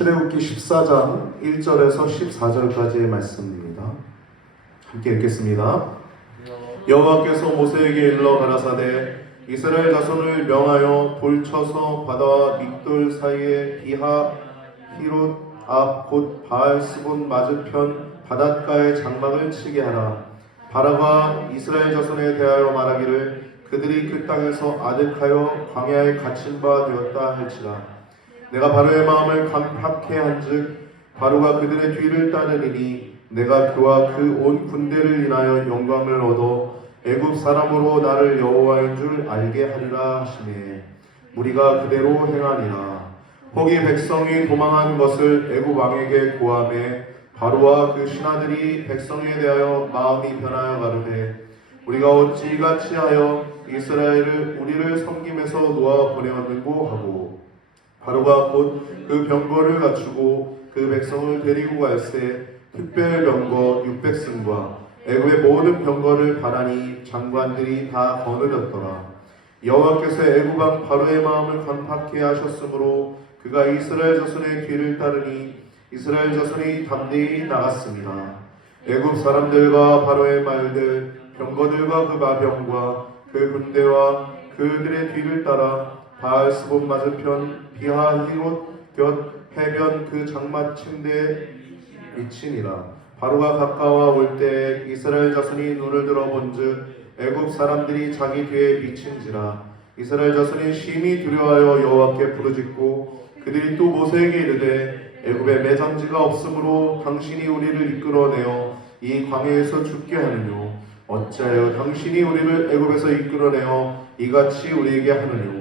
출애굽기 14장 1절에서 14절까지의 말씀입니다. 함께 읽겠습니다. 여호와께서 모세에게 일러 가라사대 이스라엘 자손을 명하여 돌쳐서 바다와 믹돌 사이에 비하 히롯 앞 곧 바알스본 맞은편 바닷가에 장막을 치게 하라. 바라가 이스라엘 자손에 대하여 말하기를 그들이 그 땅에서 아득하여 광야에 갇힌 바 되었다 할지라. 내가 바로의 마음을 강팍해 한즉 바로가 그들의 뒤를 따르리니 내가 그와 그 온 군대를 인하여 영광을 얻어 애굽 사람으로 나를 여호와인 줄 알게 하리라 하시매 무리가 그대로 행하니라. 거기 백성이 도망한 것을 애굽 왕에게 고하매 바로와 그 신하들이 백성에 대하여 마음이 변하여 가르되 우리가 어찌 이같이 하여 이스라엘을 우리를 섬김에서 놓아 보내었는고 하고 바로가 곧 그 병거를 갖추고 그 백성을 데리고 갈새 특별 병거 600승과 애굽의 모든 병거를 바라니 장관들이 다 거느렸더라. 여호와께서 애굽 왕 바로의 마음을 강팍해 하셨으므로 그가 이스라엘 자손의 뒤를 따르니 이스라엘 자손이 담대히 나갔습니다. 애굽 사람들과 바로의 말들 병거들과 그 마병과 그 군대와 그들의 뒤를 따라 바알스본 맞은편 비하 히롯 곁 해변 그 장막 침대에 미치니라. 바로가 가까워 올 때 이스라엘 자손이 눈을 들어 본즉 애굽 사람들이 자기 뒤에 미친지라. 이스라엘 자손이 심히 두려워하여 여호와께 부르짖고 그들이 또 모세에게 이르되 애굽에 매장지가 없으므로 당신이 우리를 이끌어내어 이 광야에서 죽게 하느뇨. 어찌하여 당신이 우리를 애굽에서 이끌어내어 이같이 우리에게 하느뇨.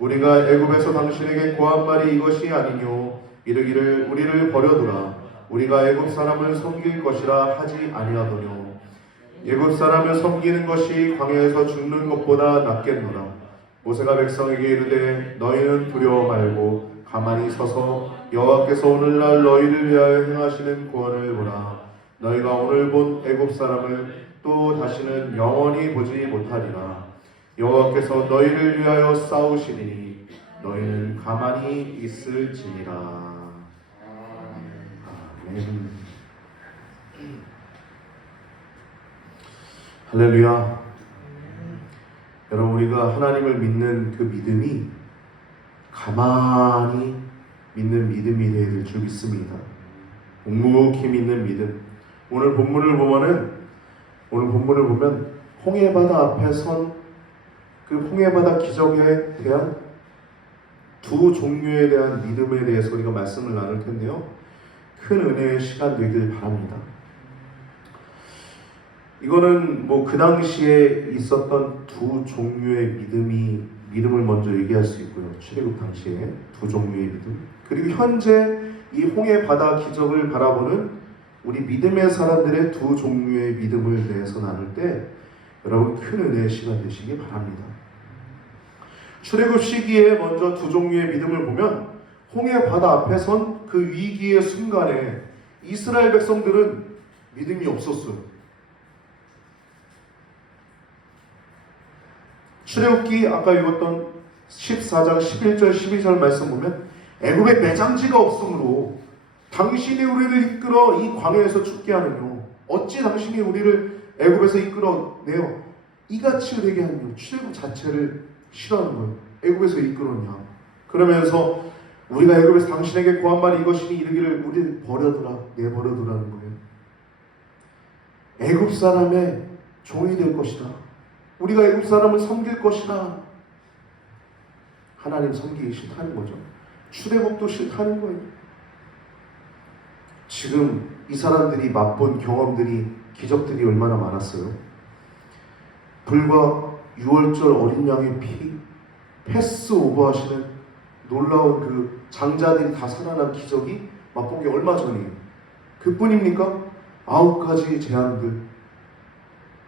우리가 애굽에서 당신에게 고한 말이 이것이 아니뇨. 이르기를 우리를 버려두라. 우리가 애굽 사람을 섬길 것이라 하지 아니하더뇨. 애굽 사람을 섬기는 것이 광야에서 죽는 것보다 낫겠노라. 모세가 백성에게 이르되 너희는 두려워 말고 가만히 서서 여호와께서 오늘날 너희를 위하여 행하시는 구원을 보라. 너희가 오늘 본 애굽 사람을 또 다시는 영원히 보지 못하리라. 여호와께서 너희를 위하여 싸우시니 너희는 가만히 있을지니라. 아멘. 할렐루야. 여러분, 우리가 하나님을 믿는 그 믿음이 가만히 믿는 믿음이 되어야 될 줄 믿습니다. 묵묵히 믿는 믿음. 오늘 본문을 보면 홍해바다 앞에 선 그 홍해바다 기적에 대한 두 종류에 대한 믿음에 대해서 우리가 말씀을 나눌 텐데요. 큰 은혜의 시간 되길 바랍니다. 이거는 그 당시에 있었던 두 종류의 믿음을 먼저 얘기할 수 있고요. 출애굽 당시에 두 종류의 믿음. 그리고 현재 이 홍해바다 기적을 바라보는 우리 믿음의 사람들의 두 종류의 믿음을 대해서 나눌 때 여러분 큰 은혜의 시간 되시기 바랍니다. 출애굽 시기에 먼저 두 종류의 믿음을 보면 홍해바다 앞에 선 그 위기의 순간에 이스라엘 백성들은 믿음이 없었어요. 출애굽기 아까 읽었던 14장 11절 12절 말씀 보면 애굽에 매장지가 없으므로 당신이 우리를 이끌어 이 광야에서 죽게 하느뇨. 어찌 당신이 우리를 애굽에서 이끌어내어 이같이 되게 하느뇨. 출애굽 자체를 싫어하는 거예요. 애굽에서 이끌었냐. 그러면서 우리가 애굽에서 당신에게 고한 말이 이것이니 이르기를 우리를 버려두라. 내버려두라는 거예요. 애굽 사람의 종이 될 것이다. 우리가 애굽 사람을 섬길 것이다. 하나님 섬기기 싫다는 거죠. 출애굽도 싫다는 거예요. 지금 이 사람들이 맛본 경험들이 기적들이 얼마나 많았어요. 불과 6월절 어린 양의 피, 패스 오버하시는 놀라운 그 장자들이 다 살아난 기적이 맛본 게 얼마 전이에요. 그뿐입니까? 9가지 재앙들.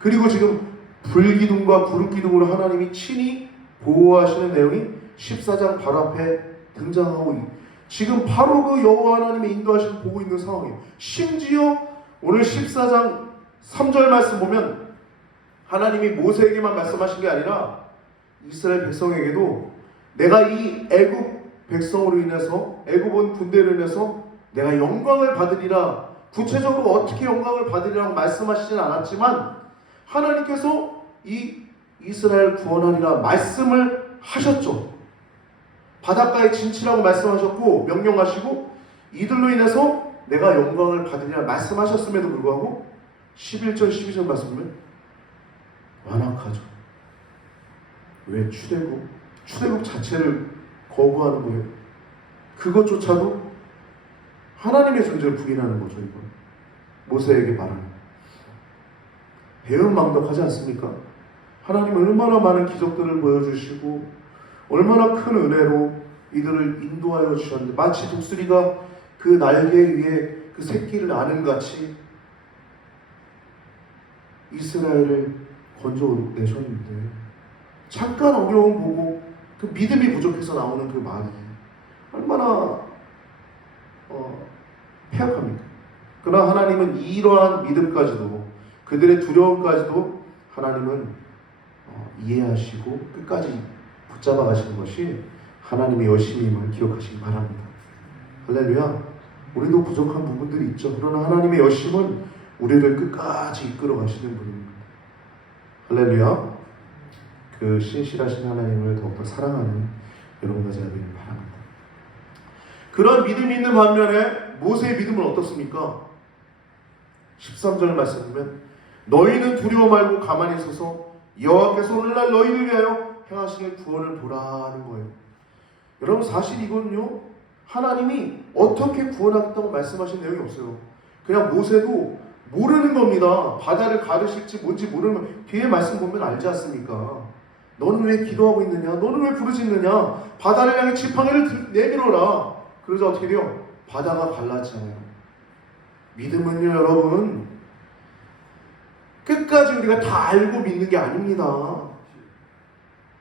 그리고 지금 불기둥과 구름기둥으로 하나님이 친히 보호하시는 내용이 14장 바로 앞에 등장하고 지금 바로 그 여호와 하나님의 인도하심을 보고 있는 상황이에요. 심지어 오늘 14장 3절 말씀 보면 하나님이 모세에게만 말씀하신 게 아니라 이스라엘 백성에게도 내가 이 애굽 백성으로 인해서, 애굽 군대로 인해서 내가 영광을 받으리라, 구체적으로 어떻게 영광을 받으리라고 말씀하시진 않았지만 하나님께서 이 이스라엘 구원하리라 말씀을 하셨죠. 바닷가에 진치라고 말씀하셨고 명령하시고 이들로 인해서 내가 영광을 받으리라 말씀하셨음에도 불구하고 11절 12절 말씀을 완악하죠. 왜? 출애굽 자체를 거부하는 거예요. 그것조차도 하나님의 존재를 부인하는 거죠. 이건 모세에게 말하는 배은망덕하지 않습니까? 하나님은 얼마나 많은 기적들을 보여주시고 얼마나 큰 은혜로 이들을 인도하여 주셨는데, 마치 독수리가 그 날개 위에 그 새끼를 나는 같이 이스라엘을 건져내셨는데, 잠깐 어려움 보고 그 믿음이 부족해서 나오는 그 말이 얼마나 폐악합니까? 그러나 하나님은 이러한 믿음까지도, 그들의 두려움까지도 하나님은 이해하시고 끝까지 붙잡아 가시는 것이 하나님의 여심임을 기억하시기 바랍니다. 할렐루야. 우리도 부족한 부분들이 있죠. 그러나 하나님의 여심은 우리를 끝까지 이끌어 가시는 분입니다. 할렐루야. 그 신실하신 하나님을 더욱더 사랑하는 여러분과 제가 되길 바랍니다. 그런 믿음이 있는 반면에 모세의 믿음은 어떻습니까? 13절 말씀 보면 너희는 두려워 말고 가만히 서서 여호와께서 오늘날 너희를 위하여 행하시는 구원을 보라는 거예요. 여러분, 사실 이건요, 하나님이 어떻게 구원하겠다고 말씀하신 내용이 없어요. 그냥 모세도 모르는 겁니다. 바다를 가르실지 뭔지 모르는 거. 뒤에 말씀 보면 알지 않습니까? 너는 왜 기도하고 있느냐? 너는 왜 부르짖느냐? 바다를 향해 지팡이를 내밀어라. 그러자 어떻게 돼요? 바다가 갈라지잖아요. 믿음은요, 여러분, 끝까지 우리가 다 알고 믿는 게 아닙니다.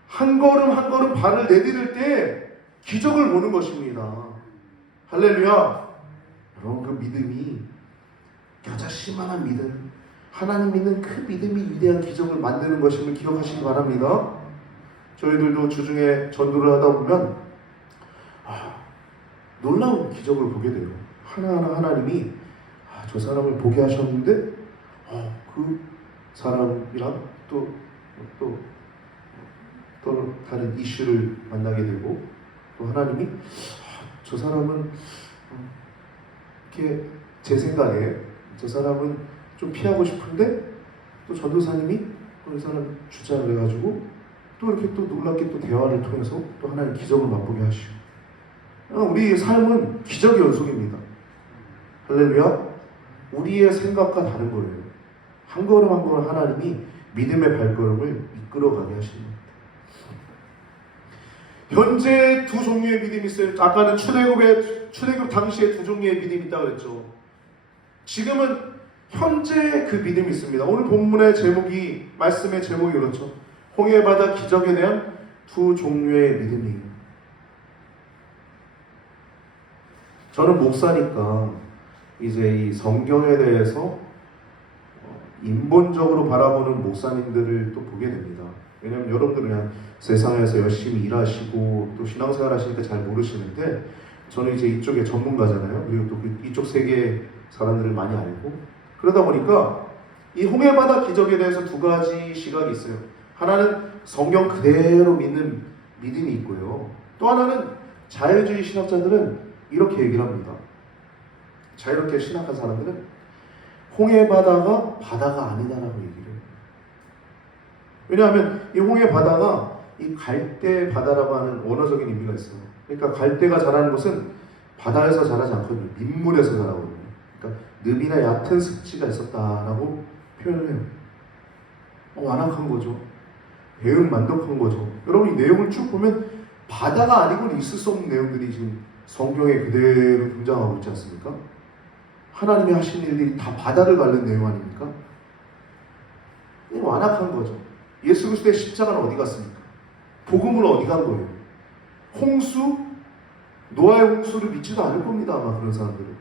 한 걸음 한 걸음 발을 내디딜 때 기적을 보는 것입니다. 할렐루야. 여러분, 그 믿음이 겨자씨만한 믿음, 하나님 믿는 그 믿음이 위대한 기적을 만드는 것임을 기억하시기 바랍니다. 저희들도 주중에 전도를 하다 보면 놀라운 기적을 보게 돼요. 하나하나 하나님이 저 사람을 보게 하셨는데 그 사람이랑 또 다른 이슈를 만나게 되고, 또 하나님이 저 사람은 이렇게 제 생각에 저 사람은 좀 피하고 싶은데 또 전도사님이 이 사람 주장을 해가지고 또 이렇게 또 놀랍게 또 대화를 통해서 또 하나님 기적을 맛보게 하시고, 우리의 삶은 기적의 연속입니다. 할렐루야. 우리의 생각과 다른 거예요. 한 걸음 한 걸음 하나님이 믿음의 발걸음을 이끌어가게 하십니다. 현재 두 종류의 믿음이 있어요. 아까는 출애굽 당시에 두 종류의 믿음이 있다고 그랬죠. 지금은 현재 그 믿음이 있습니다. 오늘 본문의 제목이, 말씀의 제목이 그렇죠. 홍해바다 기적에 대한 두 종류의 믿음이에요. 저는 목사니까 이제 이 성경에 대해서 인본적으로 바라보는 목사님들을 또 보게 됩니다. 왜냐하면 여러분들은 그냥 세상에서 열심히 일하시고 또 신앙생활 하시니까 잘 모르시는데, 저는 이제 이쪽의 전문가잖아요. 그리고 또 이쪽 세계 사람들을 많이 알고, 그러다 보니까 이 홍해바다 기적에 대해서 두 가지 시각이 있어요. 하나는 성경 그대로 믿는 믿음이 있고요. 또 하나는 자유주의 신학자들은 이렇게 얘기를 합니다. 자유롭게 신학한 사람들은 홍해바다가 바다가 아니다라고 얘기를 해요. 왜냐하면 이 홍해바다가 이 갈대 바다라고 하는 원어적인 의미가 있어요. 그러니까 갈대가 자라는 것은 바다에서 자라지 않거든요. 민물에서 자라거든요. 그러니까 늪이나 얕은 습지가 있었다라고 표현을 해요. 완악한 거죠. 배은만덕한 거죠. 여러분, 이 내용을 쭉 보면 바다가 아니고는 있을 수 없는 내용들이 지금 성경에 그대로 등장하고 있지 않습니까? 하나님이 하신 일들이 다 바다를 가른 내용 아닙니까? 완악한 거죠. 예수 그리스도의 십자가는 어디 갔습니까? 복음은 어디 간 거예요? 홍수? 노아의 홍수를 믿지도 않을 겁니다, 아마 그런 사람들은.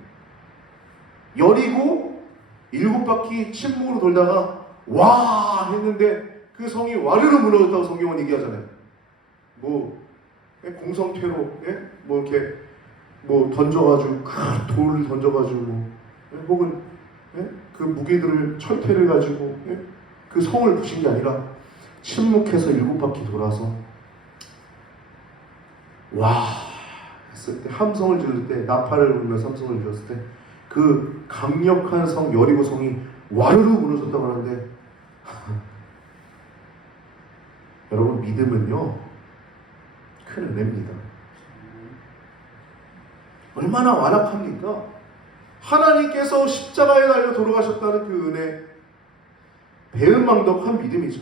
여리고 7바퀴 침묵으로 돌다가 와 했는데 그 성이 와르르 무너졌다고 성경은 얘기하잖아요. 공성태로 뭐 이렇게 뭐 던져가지고 돌을 던져가지고 혹은 그 무기들을 철퇴를 가지고 그 성을 부신 게 아니라 침묵해서 7바퀴 돌아서 와 했을 때 함성을 지를 때 나팔을 불면서 함성을 지었을 때 그 강력한 성 여리고 성이 와르르 무너졌다고 하는데 여러분 믿음은요 큰 은혜입니다. 얼마나 완악합니까? 하나님께서 십자가에 달려 돌아가셨다는 그 은혜, 배은망덕한 믿음이죠.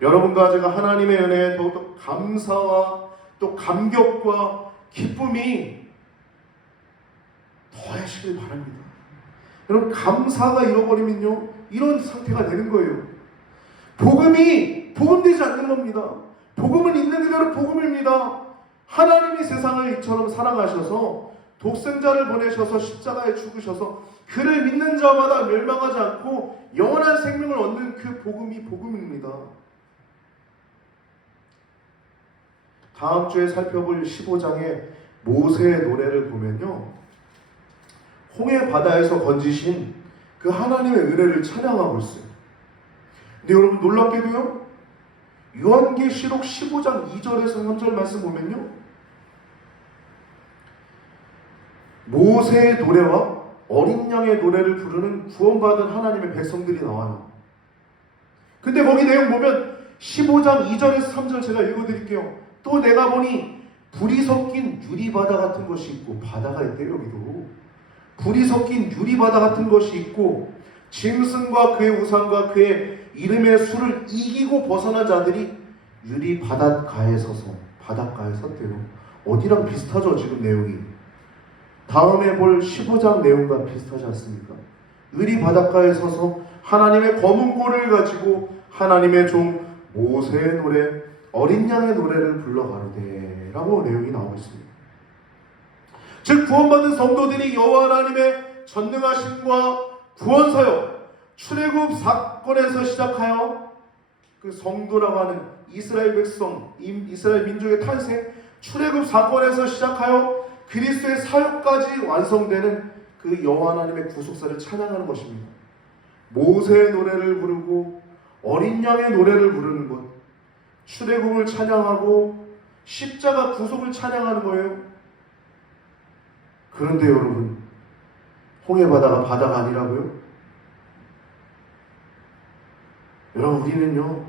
여러분과 제가 하나님의 은혜에 더욱더 감사와 또 감격과 기쁨이 더하시길 바랍니다. 여러분 감사가 잃어버리면요 이런 상태가 되는 거예요. 복음이 복음되지 않는 겁니다. 복음은 있는 그대로 복음입니다. 하나님이 세상을 이처럼 사랑하셔서 독생자를 보내셔서 십자가에 죽으셔서 그를 믿는 자마다 멸망하지 않고 영원한 생명을 얻는 그 복음이 복음입니다. 다음 주에 살펴볼 15장의 모세의 노래를 보면요 홍해 바다에서 건지신 그 하나님의 은혜를 찬양하고 있어요. 근데 여러분 놀랍게도요 요한계시록 15장 2절에서 3절 말씀 보면요 모세의 노래와 어린 양의 노래를 부르는 구원받은 하나님의 백성들이 나와요. 근데 거기 내용 보면 15장 2절에서 3절 제가 읽어드릴게요. 또 내가 보니 불이 섞인 유리바다 같은 것이 있고 바다가 있대요. 여기도 불이 섞인 유리바다 같은 것이 있고 짐승과 그의 우상과 그의 이름의 수를 이기고 벗어난 자들이 유리바닷가에 서서 바닷가에 섰대요. 어디랑 비슷하죠 지금 내용이? 다음에 볼 15장 내용과 비슷하지 않습니까? 유리바닷가에 서서 하나님의 검은 고를 가지고 하나님의 종 모세의 노래 어린 양의 노래를 불러 가로되 라고 내용이 나오고 있습니다. 즉 구원받은 성도들이 여호와 하나님의 전능하심과 구원사역 출애굽 사건에서 시작하여 그 성도라고 하는 이스라엘 백성 이스라엘 민족의 탄생 출애굽 사건에서 시작하여 그리스도의 사역까지 완성되는 그 여호와 하나님의 구속사를 찬양하는 것입니다. 모세의 노래를 부르고 어린 양의 노래를 부르는 것 출애굽을 찬양하고 십자가 구속을 찬양하는 거예요. 그런데 여러분 홍해바다가 바다가 아니라고요? 여러분 우리는요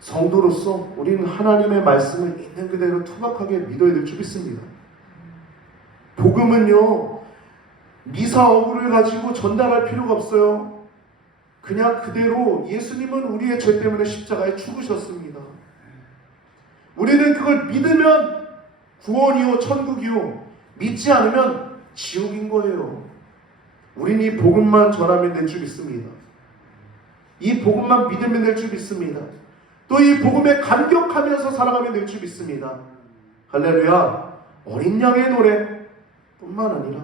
성도로서 우리는 하나님의 말씀을 있는 그대로 투박하게 믿어야 될 줄 믿습니다. 복음은요 미사 어구를 가지고 전달할 필요가 없어요. 그냥 그대로 예수님은 우리의 죄 때문에 십자가에 죽으셨습니다. 우리는 그걸 믿으면 구원이요 천국이요 믿지 않으면 지옥인 거예요. 우리는 이 복음만 전하면 될 줄 믿습니다. 이 복음만 믿으면 될 줄 믿습니다. 또 이 복음에 감격하면서 살아가면 될 줄 믿습니다. 할렐루야. 어린 양의 노래 뿐만 아니라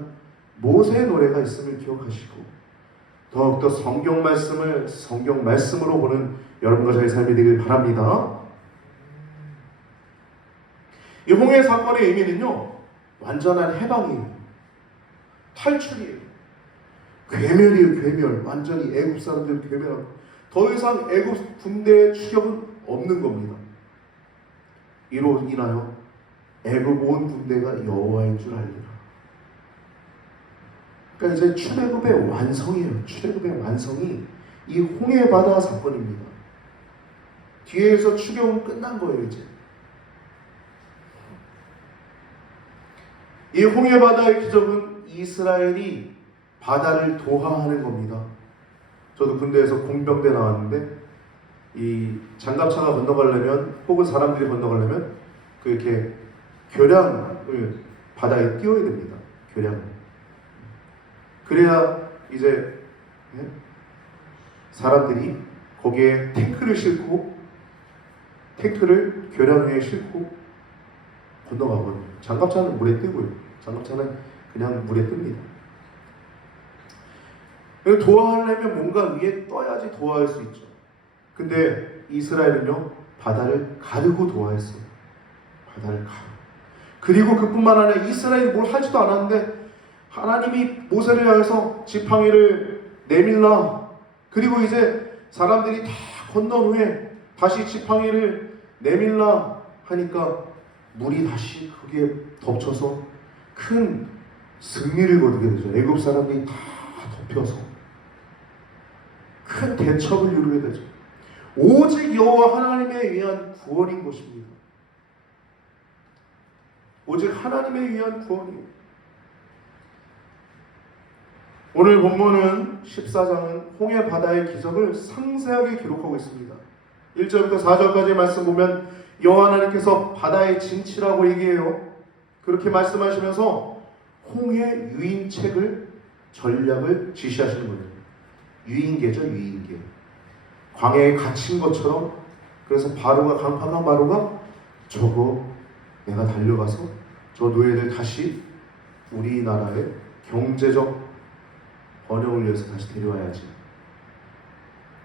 모세의 노래가 있음을 기억하시고 더욱더 성경 말씀을 성경 말씀으로 보는 여러분과 저의 삶이 되길 바랍니다. 이 홍해 사건의 의미는요 완전한 해방이에요. 탈출이에요. 괴멸이에요. 괴멸. 완전히 애굽 사람들 괴멸하고 더 이상 애굽 군대의 추격은 없는 겁니다. 이로 인하여 애굽 온 군대가 여호와인 줄 알리라. 그러니까 이제 출애굽의 완성이에요. 출애굽의 완성이 이 홍해 바다 사건입니다. 뒤에서 추격은 끝난 거예요. 이제 이 홍해 바다의 기적은 이스라엘이 바다를 도하하는 겁니다. 저도 군대에서 공병대 나왔는데 이 장갑차가 건너가려면 혹은 사람들이 건너가려면 그렇게 교량을 바다에 띄워야 됩니다. 교량을. 그래야 이제 사람들이 거기에 탱크를 싣고 탱크를 교량 위에 싣고 건너가거든요. 장갑차는 물에 뜨고요. 장갑차는 그냥 물에 뜹니다. 도하하려면 뭔가 위에 떠야지 도하할 수 있죠. 근데 이스라엘은요 바다를 가르고 도하했어요. 바다를 가로. 그리고 그뿐만 아니라 이스라엘이 뭘 하지도 않았는데 하나님이 모세를 향해서 지팡이를 내밀라. 그리고 이제 사람들이 다 건넌 후에 다시 지팡이를 내밀라 하니까 물이 다시 거기에 덮쳐서 큰 승리를 거두게 되죠. 애굽 사람들이 다 덮여서 큰 대첩을 이루게 되죠. 오직 여호와 하나님에 의한 구원인 것입니다. 오직 하나님에 의한 구원이에요. 오늘 본문은 14장은 홍해 바다의 기적을 상세하게 기록하고 있습니다. 1절부터 4절까지 말씀 보면 여호와 하나님께서 바다의 진치라고 얘기해요. 그렇게 말씀하시면서 홍해 유인책을 전략을 지시하시는 거예요. 유인계죠, 유인계. 광야에 갇힌 것처럼. 그래서 바로가, 강팍한 바로가 저거 내가 달려가서 저 노예들 다시 우리나라의 경제적 번영을 위해서 다시 데려와야지.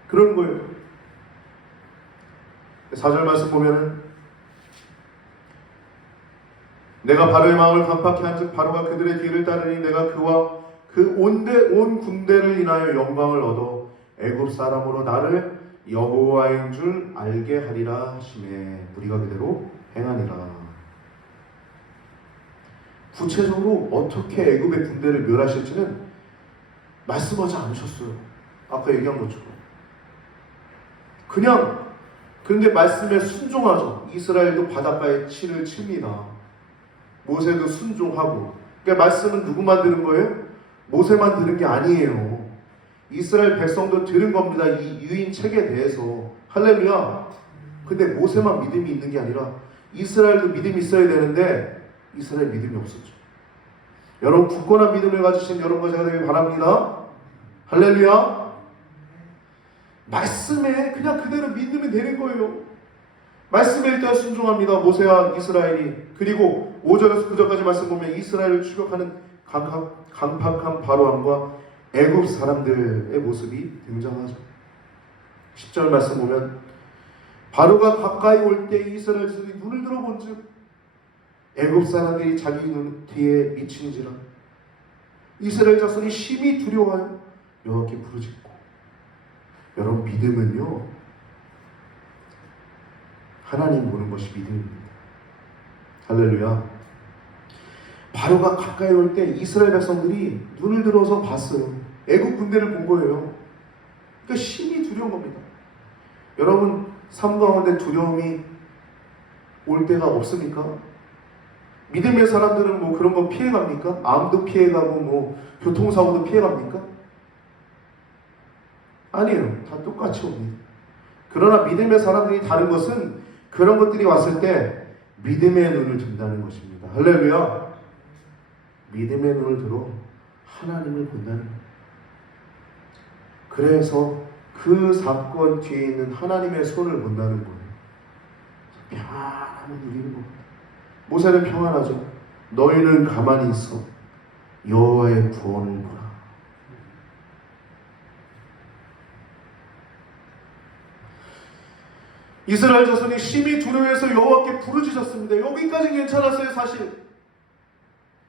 그런 거예요. 4절 말씀 보면은 내가 바로의 마음을 강팍케 한즉 바로가 그들의 뒤를 따르니 내가 그와 그 온 군대를 인하여 영광을 얻어 애굽 사람으로 나를 여호와인 줄 알게 하리라 하시매 우리가 그대로 행하니라. 구체적으로 어떻게 애굽의 군대를 멸하실지는 말씀하지 않으셨어요. 아까 얘기한 것처럼. 그냥 그런데 말씀에 순종하죠. 이스라엘도 바닷가에 치를 칩니다. 모세도 순종하고. 그러니까 말씀은 누구만 들은 거예요? 모세만 들은 게 아니에요. 이스라엘 백성도 들은 겁니다. 이 유인책에 대해서. 할렐루야. 근데 모세만 믿음이 있는 게 아니라 이스라엘도 믿음이 있어야 되는데 이스라엘 믿음이 없었죠. 여러분 굳건한 믿음을 가지신 여러분과 제가 되길 바랍니다. 할렐루야. 말씀에 그냥 그대로 믿으면 되는 거예요. 말씀에 일단 순종합니다. 모세와 이스라엘이. 그리고 5절에서 9절까지 말씀 보면 이스라엘을 추격하는 강팍한 바로왕과 애굽 사람들의 모습이 등장하죠. 10절 말씀 보면 바로가 가까이 올 때 이스라엘 자손이 눈을 들어본즉 애굽 사람들이 자기 눈 뒤에 미친지라. 이스라엘 자손이 심히 두려워하여 여호와께 부르짖고. 여러분 믿음은요 하나님 보는 것이 믿음입니다. 할렐루야. 바로가 가까이 올 때 이스라엘 백성들이 눈을 들어서 봤어요. 애굽 군대를 본 거예요. 그러니까 심히 두려운 겁니다. 여러분 삶 가운데 두려움이 올 때가 없습니까? 믿음의 사람들은 뭐 그런 거 피해갑니까? 암도 피해가고 뭐 교통사고도 피해갑니까? 아니에요. 다 똑같이 옵니다. 그러나 믿음의 사람들이 다른 것은 그런 것들이 왔을 때 믿음의 눈을 든다는 것입니다. 할렐루야. 믿음의 눈을 들어 하나님을 본다는 거예요. 그래서 그 사건 뒤에 있는 하나님의 손을 본다는 거예요. 평안함을 누리는 겁니다. 모세는 평안하죠. 너희는 가만히 있어 여호와의 구원을 보라. 이스라엘 자손이 심히 두려워해서 여호와께 부르짖었습니다. 여기까지 괜찮았어요 사실.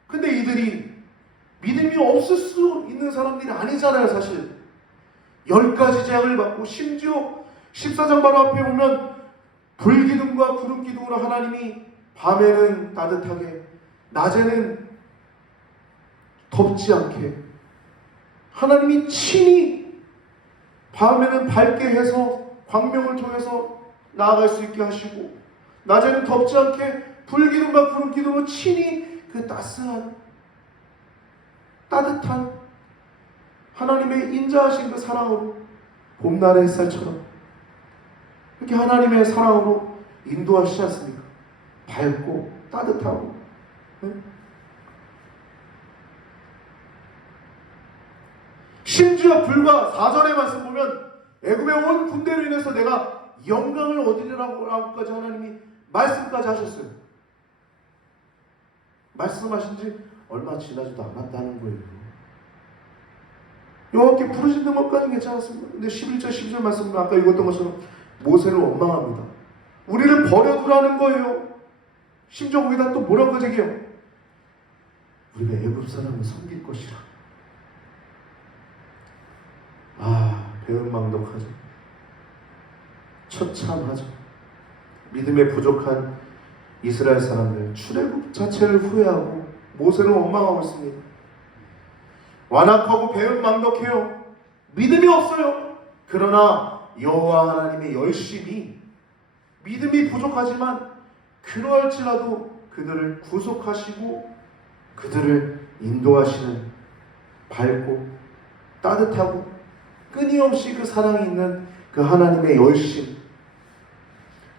근데 이들이 믿음이 없을 수 있는 사람들이 아니잖아요 사실. 10가지 재앙을 받고 심지어 14장 바로 앞에 보면 불기둥과 구름기둥으로 하나님이 밤에는 따뜻하게 낮에는 덥지 않게 하나님이 친히 밤에는 밝게 해서 광명을 통해서 나아갈 수 있게 하시고 낮에는 덥지 않게 불기둥과 구름기둥으로 친히 그 따뜻한 하나님의 인자하신 그 사랑으로 봄날의 햇살처럼 이렇게 하나님의 사랑으로 인도하시지 않습니까? 밝고 따뜻하고. 네? 심지어 불과 4절의 말씀 보면 애굽의 온 군대로 인해서 내가 영광을 얻으리라고까지 하나님이 말씀까지 하셨어요. 말씀하신 지 얼마 지나지도 않았다는 거예요. 여호와께 부르짖는 것까지는 괜찮았습니다. 근데 11절 12절 말씀 아까 읽었던 것처럼 모세를 원망합니다. 우리를 버려두라는 거예요. 심지어 거기다 또 뭐라고 얘기해요? 우리가 애굽 사람을 섬길 것이라. 배은망덕하죠. 처참하죠. 믿음에 부족한 이스라엘 사람들, 출애굽 자체를 후회하고 모세를 원망하고 있습니다. 완악하고 배은망덕해요. 믿음이 없어요. 그러나 여호와 하나님의 열심이, 믿음이 부족하지만 그러할지라도 그들을 구속하시고 그들을 인도하시는 밝고 따뜻하고 끊임없이 그 사랑이 있는 그 하나님의 열심,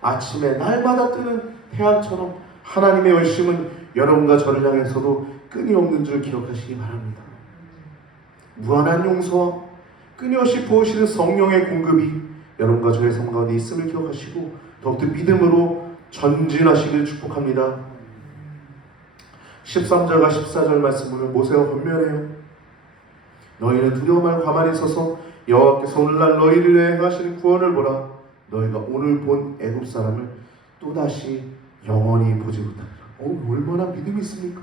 아침에 날마다 뜨는 태양처럼 하나님의 열심은 여러분과 저를 향해서도 끊임없는 줄 기억하시기 바랍니다. 무한한 용서와 끊임없이 부으시는 성령의 공급이 여러분과 저의 삶 가운데 있음을 기억하시고 더욱더 믿음으로 전진하시길 축복합니다. 13절과 14절 말씀을 모세가 권면해요. 너희는 두려워 말고 가만히 서서 여호와께서 오늘날 너희를 위해 행하시는 구원을 보라. 너희가 오늘 본 애굽 사람을 또다시 영원히 보지 못하리라. 얼마나 믿음이 있습니까?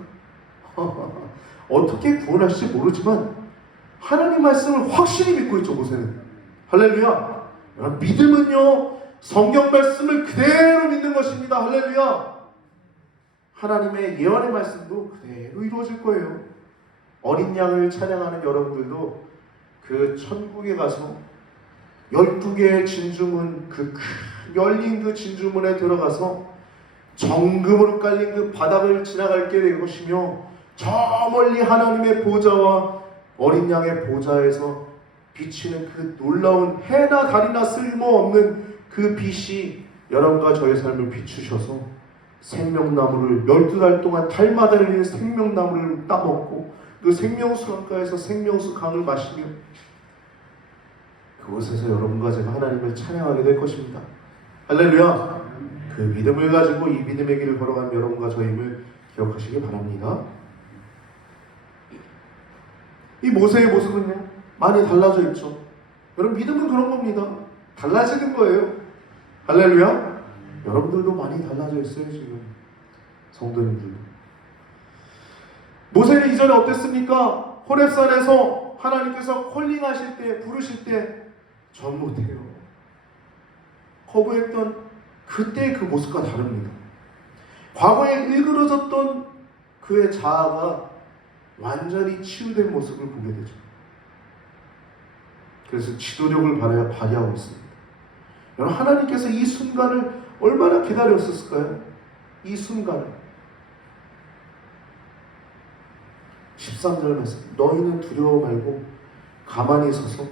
어떻게 구원하실지 모르지만 하나님 말씀을 확실히 믿고 있죠, 모세는. 할렐루야. 믿음은요, 성경 말씀을 그대로 믿는 것입니다. 할렐루야. 하나님의 예언의 말씀도 그대로 이루어질 거예요. 어린 양을 찬양하는 여러분들도 그 천국에 가서 12개의 진주문, 그 큰 열린 그 진주문에 들어가서 정금으로 깔린 그 바닥을 지나갈 게 될 것이며, 저 멀리 하나님의 보좌와 어린 양의 보좌에서 비치는 그 놀라운 해나 달이나 쓸모없는 그 빛이 여러분과 저의 삶을 비추셔서 생명나무를 12달 동안 달마다 열리는 생명나무를 따먹고 그 생명수 강가에서 생명수 강을 마시며 그곳에서 여러분과 제가 하나님을 찬양하게 될 것입니다. 할렐루야. 그 믿음을 가지고 이 믿음의 길을 걸어간 여러분과 저임을 기억하시기 바랍니다. 이 모세의 모습은요, 많이 달라져 있죠. 여러분, 믿음은 그런 겁니다. 달라지는 거예요. 할렐루야. 여러분들도 많이 달라져 있어요, 지금. 성도님들도. 모세는 이전에 어땠습니까? 호렙산에서 하나님께서 콜링하실 때, 부르실 때 전 못해요. 거부했던 그때 그 모습과 다릅니다. 과거에 일그러졌던 그의 자아가 완전히 치유된 모습을 보게 되죠. 그래서 지도력을 발휘하고 있습니다. 여러분, 하나님께서 이 순간을 얼마나 기다렸었을까요? 이 순간을. 13절 말씀. 너희는 두려워 말고 가만히 서서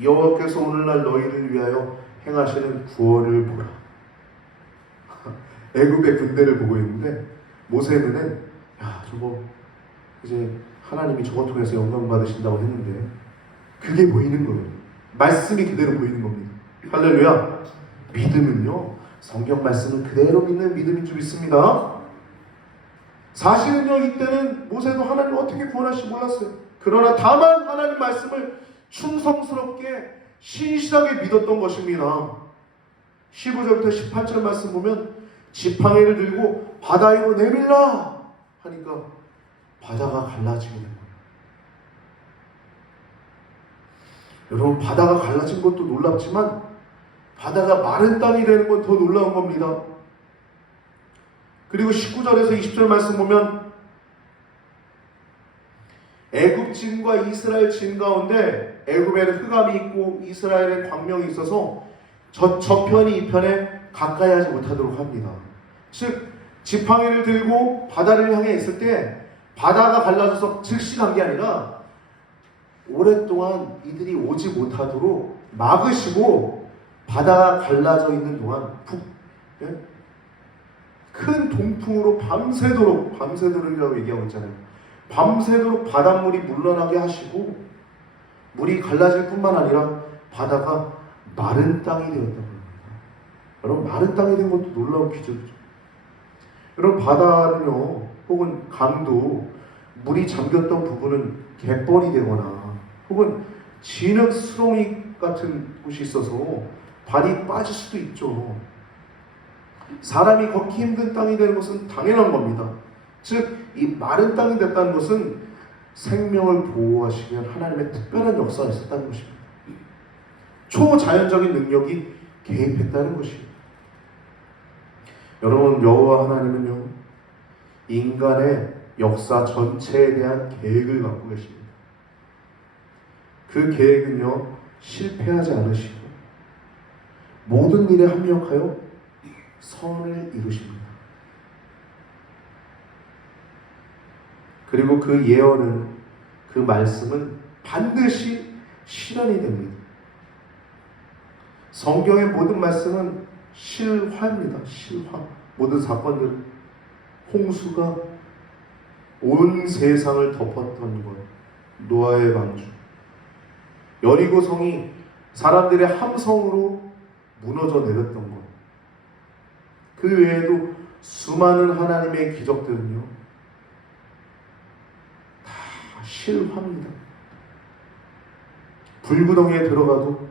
여호와께서 오늘날 너희를 위하여 행하시는 구원을 보라. 애굽의 군대를 보고 있는데 모세의 눈엔 저거 이제 하나님이 저거 통해서 영광 받으신다고 했는데 그게 보이는 거예요. 말씀이 그대로 보이는 겁니다. 할렐루야. 믿음은요, 성경 말씀을 그대로 믿는 믿음인 줄 믿습니다. 사실은요, 이때는 모세도 하나님 어떻게 구원하실지 몰랐어요. 그러나 다만 하나님 말씀을 충성스럽게 신실하게 믿었던 것입니다. 15절부터 18절 말씀 보면 지팡이를 들고 바다 위로 내밀라 하니까 바다가 갈라지게 된 거예요. 여러분, 바다가 갈라진 것도 놀랍지만 바다가 마른 땅이 되는 건 더 놀라운 겁니다. 그리고 19절에서 20절 말씀 보면 애굽 진과 이스라엘 진 가운데 애굽에는 흑암이 있고 이스라엘에 광명이 있어서 저편이 이편에 가까이 하지 못하도록 합니다. 즉 지팡이를 들고 바다를 향해 있을 때 바다가 갈라져서 즉시 간 게 아니라 오랫동안 이들이 오지 못하도록 막으시고 바다가 갈라져 있는 동안 큰 동풍으로 밤새도록이라고 얘기하고 있잖아요. 밤새도록 바닷물이 물러나게 하시고 물이 갈라질 뿐만 아니라 바다가 마른 땅이 되었다고 합니다. 여러분, 마른 땅이 된 것도 놀라운 기적이죠. 여러분, 바다는요, 혹은 강도 물이 잠겼던 부분은 갯벌이 되거나 혹은 진흙수렁이 같은 곳이 있어서 발이 빠질 수도 있죠. 사람이 걷기 힘든 땅이 되는 것은 당연한 겁니다. 즉, 이 마른 땅이 됐다는 것은 생명을 보호하시는 하나님의 특별한 역사가 있었다는 것입니다. 초자연적인 능력이 개입했다는 것입니다. 여러분, 여호와 하나님은요, 인간의 역사 전체에 대한 계획을 갖고 계십니다. 그 계획은요, 실패하지 않으시고 모든 일에 합력하여 선을 이루십니다. 그리고 그 예언은, 그 말씀은 반드시 실현이 됩니다. 성경의 모든 말씀은 실화입니다. 실화. 모든 사건들, 홍수가 온 세상을 덮었던 것, 노아의 방주, 여리고 성이 사람들의 함성으로 무너져 내렸던 것, 그 외에도 수많은 하나님의 기적들은요, 다 실화입니다. 불구덩이에 들어가도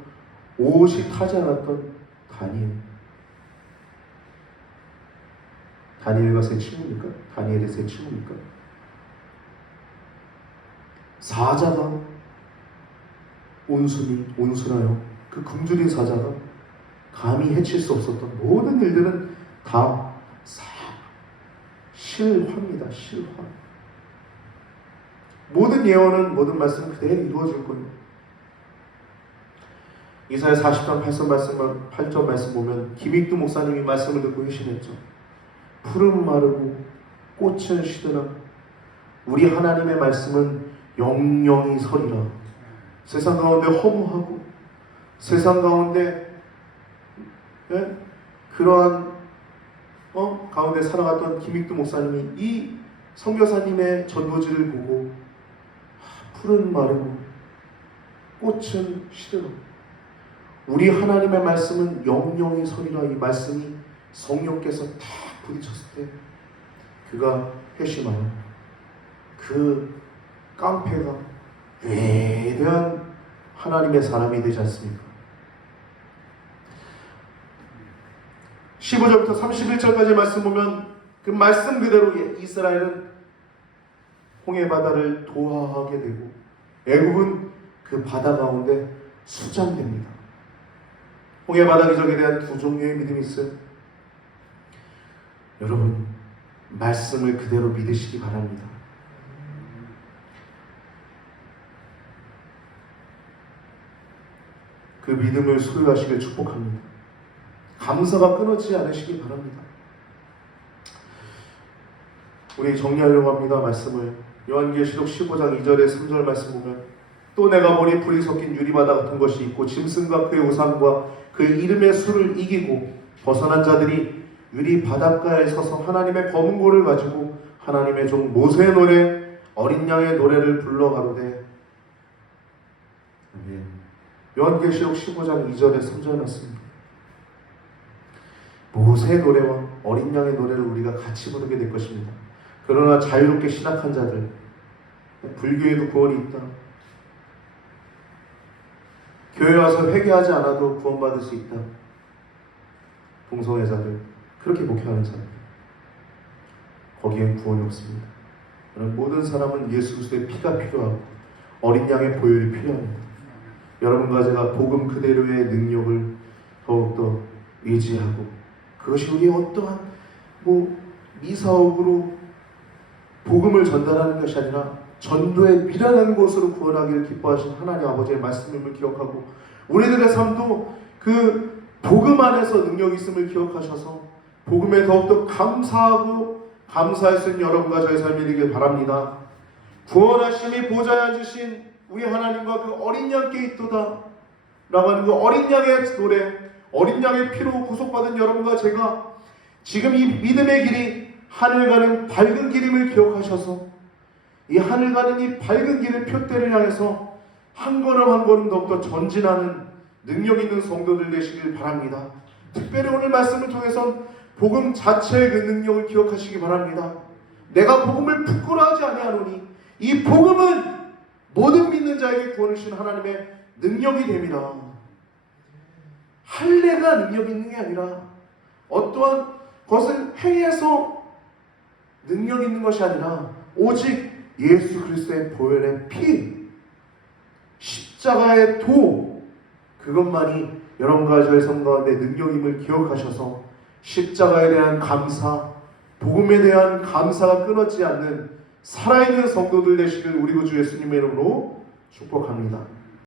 옷이 타지 않았던 다니엘과 새 친구입니까? 다니엘의 새 친구입니까? 사자가 온순하여 그 굶주린 사자가 감히 해칠 수 없었던 모든 일들은 다 실화입니다. 실화. 모든 예언은, 모든 말씀은 그대로 이루어질 거예요. 이사야 40장 8절 말씀 보면 김익두 목사님이 말씀을 듣고 회심했죠. 푸른 마르고 꽃은 시드라 우리 하나님의 말씀은 영영이 서리라. 세상 가운데 허무하고 세상 가운데 그러한 가운데 살아갔던 김익두 목사님이 이 선교사님의 전도지를 보고 푸른 마르고 꽃은 시드라 우리 하나님의 말씀은 영영이 서리라. 이 말씀이 성령께서 다 부딪혔을 때 그가 회심하여 그 깡패가 위대한 하나님의 사람이 되지 않습니까? 15절부터 31절까지 말씀 보면 그 말씀 그대로 이스라엘은 홍해 바다를 도하하게 되고 애굽은 그 바다 가운데 수장됩니다. 홍해 바다 기적에 대한 두 종류의 믿음이 있어요. 여러분, 말씀을 그대로 믿으시기 바랍니다. 그 믿음을 소유하시길 축복합니다. 감사가 끊어지지 않으시기 바랍니다. 우리 정리하려고 합니다. 말씀을 요한계시록 15장 2절에 3절 말씀 보면 또 내가 보니 불이 섞인 유리바다 같은 것이 있고 짐승과 그의 우상과 그 이름의 수를 이기고 벗어난 자들이 유리 바닷가에 서서 하나님의 검은 고를 가지고 하나님의 종 모세의 노래 어린 양의 노래를 불러 가로되 아멘. 요한계시록 15장 2절에 3절 말씀 모세의 노래와 어린 양의 노래를 우리가 같이 부르게 될 것입니다. 그러나 자유롭게 신학한 자들, 불교에도 구원이 있다, 교회 와서 회개하지 않아도 구원받을 수 있다, 동성애자들, 그렇게 목회하는 사람들, 거기엔 구원이 없습니다. 모든 사람은 예수 그리스도의 피가 필요하고 어린 양의 보혈이 필요합니다. 여러분과 제가 복음 그대로의 능력을 더욱더 의지하고 그것이 우리의 어떠한 미사옥으로 복음을 전달하는 것이 아니라 전도의 미련한 곳으로 구원하기를 기뻐하신 하나님 아버지의 말씀을 기억하고 우리들의 삶도 그 복음 안에서 능력이 있음을 기억하셔서 복음에 더욱더 감사하고 감사할 수 있는 여러분과 저의 삶이 되길 바랍니다. 구원하심이 보좌에 앉으신 우리 하나님과 그 어린 양께 있도다 라고 하는 그 어린 양의 노래, 어린 양의 피로 구속받은 여러분과 제가 지금 이 믿음의 길이 하늘 가는 밝은 길임을 기억하셔서 이 하늘 가는 이 밝은 길의 표대를 향해서 한 걸음 한 걸음 더욱더 전진하는 능력 있는 성도들 되시길 바랍니다. 특별히 오늘 말씀을 통해서 복음 자체의 그 능력을 기억하시기 바랍니다. 내가 복음을 부끄러워하지 아니하노니 이 복음은 모든 믿는 자에게 구원을 주신 하나님의 능력이 됩니다. 할례가 능력 있는 게 아니라 어떠한 그것은 행위에서 능력 있는 것이 아니라 오직 예수 그리스도의 보혈의 피, 십자가의 도, 그것만이 여러분과 저의 삶 가운데 능력임을 기억하셔서 십자가에 대한 감사, 복음에 대한 감사가 끊어지지 않는 살아있는 성도들 되시길 우리 구주 예수님의 이름으로 축복합니다.